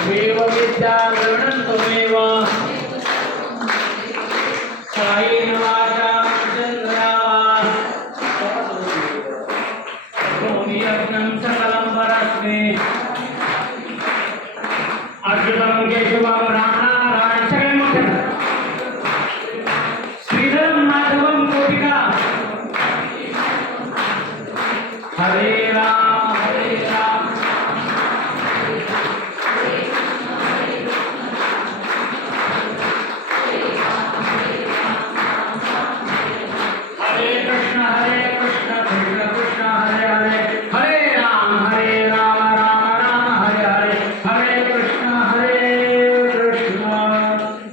विद्या गृह्णन् त्वमेव कायेन वाचा चन्द्रावा करोमि यज्ञं सकलं परस्मै अद्भुतं केशवं रामनारायण सगळे मोठे श्रीधरं माधवं गोपिका हरे राम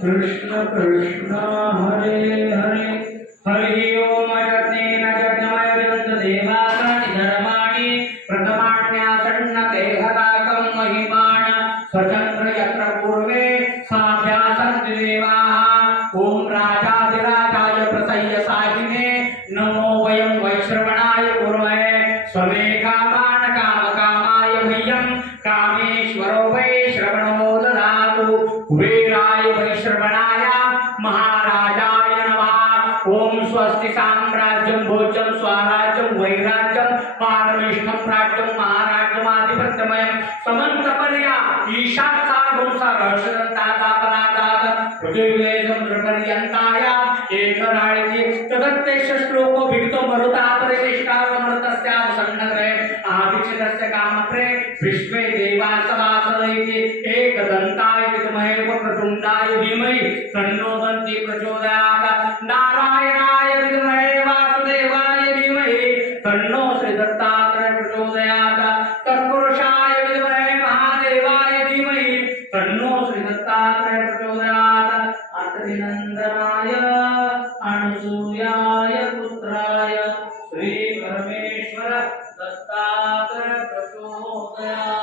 कृष्ण कृष्ण हरे हरे। हरि ओम यज्ञमयजन्त देवानि धर्माणि। यत्र पूर्वे साभ्यासन्ति देवाः। राजाधिराजाय प्रसय्य साहिने। नमो वयं वैश्रवणाय कुर्महे। स्वमे कामान् कामकामाय मह्यं। कामेश्वरो ददातु। कुबेराय वैश्रवणाय महाराजाय नमः। ॐ स्वस्ति साम्राज्यं, भोज्यं, स्वराज्यं, वैराज्यं पारमेष्ठं राज्यं महाराज्यमाधिपत्यमयं समन्तपर्या ईशात् सार्वंसार हर्षदन्तादापरादात् पृथिवीले समुद्रपर्यन्ताय एकराळिति तदत्तेष श्लोको विहितो मरुतापरिनिष्ठावमृतस्यावसन्नग्रे आदिचितस्य कामप्रे, विश्वे देवा सवासद इति वक्रतुण्डाय धीमहि तन्नो प्रचोदयात्। नारायणाय विद्महे वासुदेवाय धीमहि तन्नो श्रीदत्तात्रय प्रचोदयात्। तत्पुरुषाय विद्महे महादेवाय धीमहि तन्नो श्रीदत्तात्रय प्रचोदयात्। अत्रिनन्दनाय अनुसूयाय पुत्राय श्री परमेश्वर दत्तात्रय प्रचोदयात्।